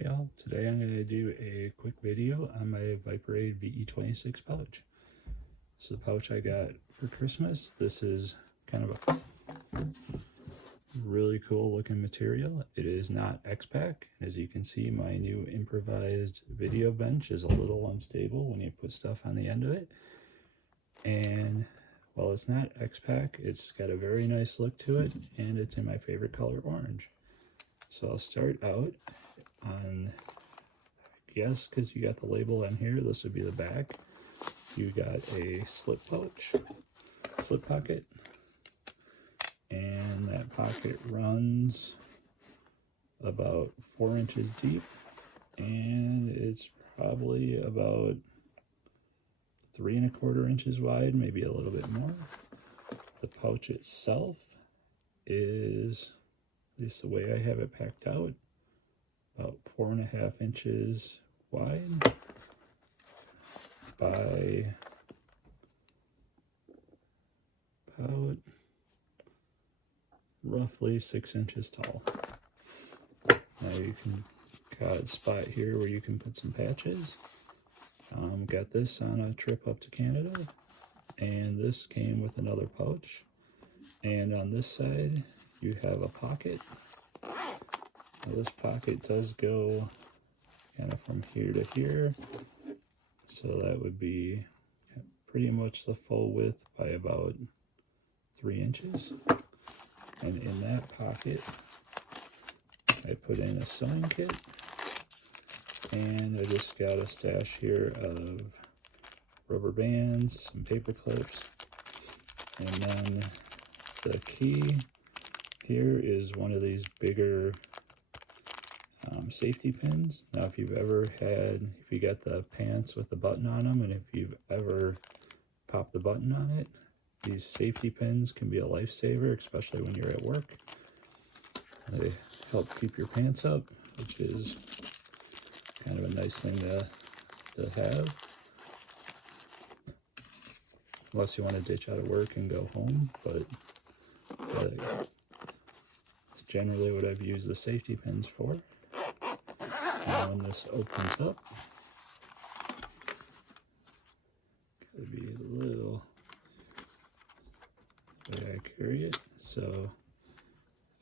Hey all, today I'm going to do a quick video on my VIPERADE VE26 pouch. This is the pouch I got for Christmas. This is kind of a really cool looking material. It is not X-Pack. As you can see, my new improvised video bench is a little unstable when you put stuff on the end of it. And while it's not X-Pack, it's got a very nice look to it, and it's in my favorite color, orange. So I'll start out on, I guess because you got the label on here, this would be the back. You got a slip pocket, and that pocket runs about 4 inches deep, and it's probably about 3 1/4 inches wide, maybe a little bit more. The pouch itself is, at least the way I have it packed out, about 4 1/2 inches wide by about roughly 6 inches tall. Now you can got a spot here where you can put some patches. Got this on a trip up to Canada, and this came with another pouch. And on this side you have a pocket. Now this pocket does go kind of from here to here, so that would be pretty much the full width by about 3 inches. And in that pocket I put in a sewing kit, and I just got a stash here of rubber bands, some paper clips, and then the key here is one of these bigger safety pins. Now if you got the pants with the button on them, and if you've ever popped the button on it, these safety pins can be a lifesaver, especially when you're at work. They help keep your pants up, which is kind of a nice thing to have, unless you want to ditch out of work and go home, but it's generally what I've used the safety pins for. Now when this opens up, gotta be a little way I carry it, so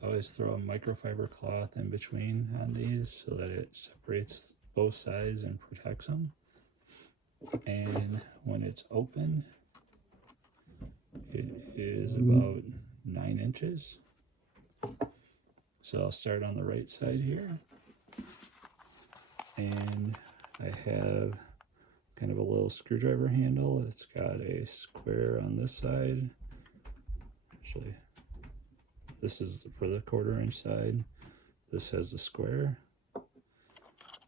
I always throw a microfiber cloth in between on these so that it separates both sides and protects them. And when it's open, it is about 9 inches. So I'll start on the right side here, and I have kind of a little screwdriver handle. It's got a square on this side. Actually, this is for the 1/4 inch side. This has the square.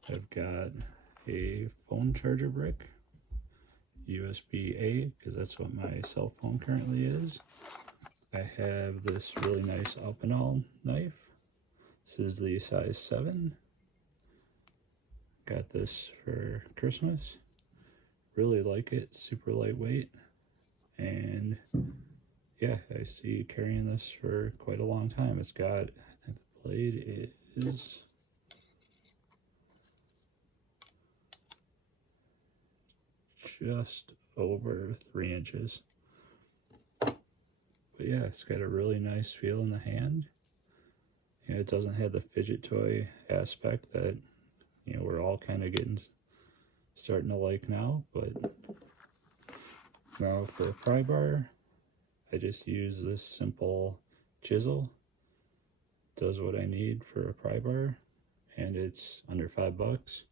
I've got a phone charger brick, USB-A, because that's what my cell phone currently is. I have this really nice Alpinol knife. This is the size 7. Got this for Christmas. Really like it, super lightweight. And yeah, I see carrying this for quite a long time. It's got, I think the blade is just over 3 inches. But yeah, it's got a really nice feel in the hand. You know, it doesn't have the fidget toy aspect that, you know, we're all kind of starting to like now. But now for a pry bar, I just use this simple chisel. Does what I need for a pry bar, and it's under $5.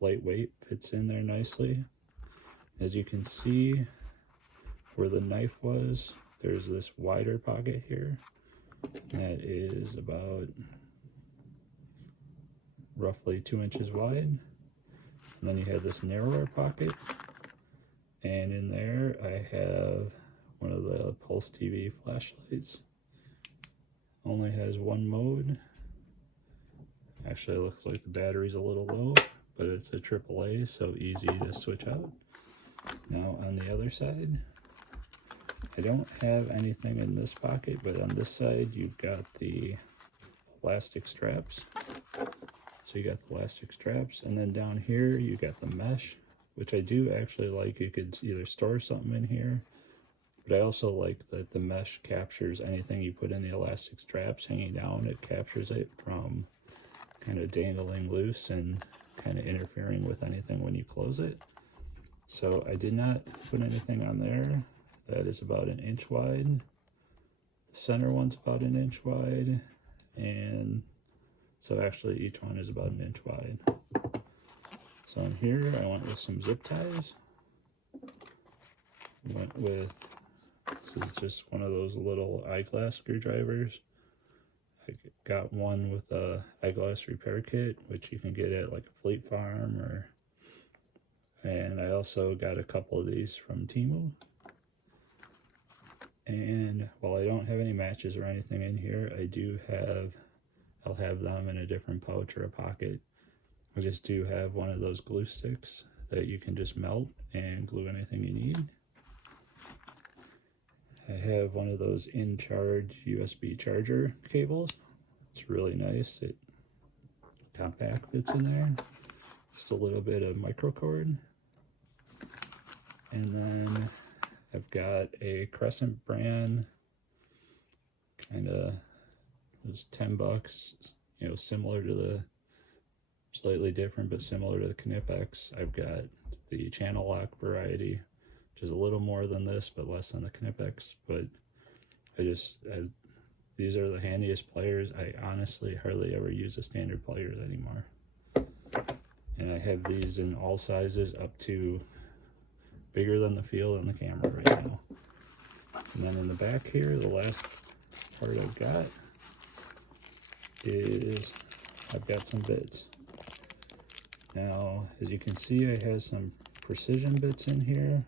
Lightweight, fits in there nicely. As you can see, where the knife was, there's this wider pocket here that is about roughly 2 inches wide. And then you have this narrower pocket, and in there I have one of the Pulse TV flashlights. Only has one mode. Actually, it looks like the battery's a little low, but it's a AAA, so easy to switch out. Now on the other side, I don't have anything in this pocket, but on this side you've got the elastic straps. So you got the elastic straps, and then down here you got the mesh, which I do actually like. You could either store something in here, but I also like that the mesh captures anything you put in the elastic straps hanging down. It captures it from kind of dangling loose and kind of interfering with anything when you close it. So I did not put anything on there. That is about 1 inch wide. The center one's about 1 inch wide, and so actually each one is about 1 inch wide. So in here I went with some zip ties. Went with, this is just one of those little eyeglass screwdrivers. I got one with a eyeglass repair kit, which you can get at like a Fleet Farm, and I also got a couple of these from Temu. And while I don't have any matches or anything in here, I'll have them in a different pouch or a pocket. I just do have one of those glue sticks that you can just melt and glue anything you need. I have one of those in-charge USB charger cables. It's really nice. It compact fits in there. Just a little bit of microcord. And then I've got a Crescent brand, kind of, it was $10, you know, similar to the, slightly different, but similar to the Knipex. I've got the channel lock variety, which is a little more than this, but less than the Knipex. But these are the handiest pliers. I honestly hardly ever use the standard pliers anymore. And I have these in all sizes up to bigger than the field on the camera right now. And then in the back here, the last part I've got is I've got some bits. Now, as you can see, I have some precision bits in here.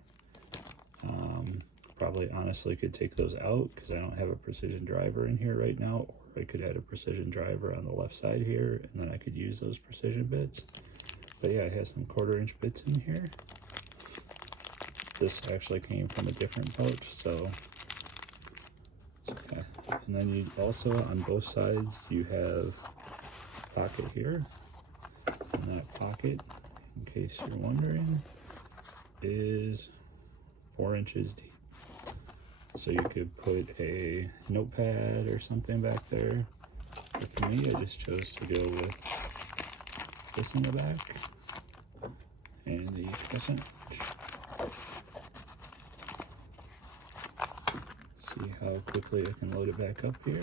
Probably honestly could take those out because I don't have a precision driver in here right now, or I could add a precision driver on the left side here, and then I could use those precision bits. But yeah, I have some 1/4 inch bits in here. This actually came from a different pouch, so yeah. And then you also, on both sides, you have a pocket here. And that pocket, in case you're wondering, is 4 inches deep. So you could put a notepad or something back there. But for me, I just chose to go with this in the back and the Crescent. See how quickly I can load it back up here.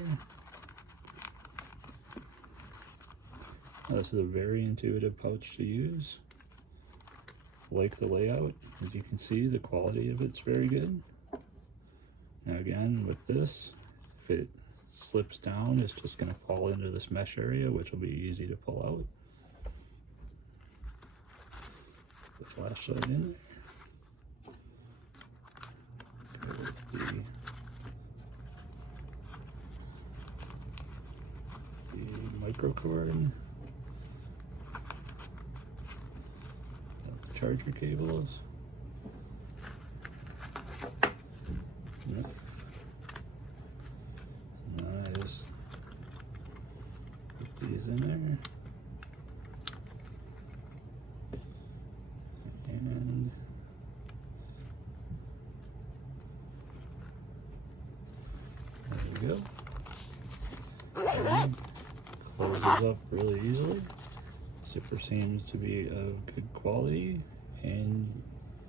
This is a very intuitive pouch to use. Like the layout. As you can see, the quality of it's very good. Now again, with this, if it slips down, it's just going to fall into this mesh area, which will be easy to pull out. The flashlight in there. The microcord. The charger cables. Yep. Nice. Put these in there. And there we go. And closes up really easily. Zipper seems to be of good quality, and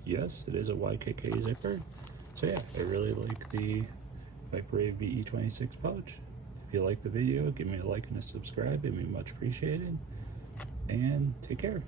yes, it is a YKK zipper. So yeah, I really like the VIPERADE VE26 pouch. If you like the video, give me a like and a subscribe. It'd be much appreciated. And take care.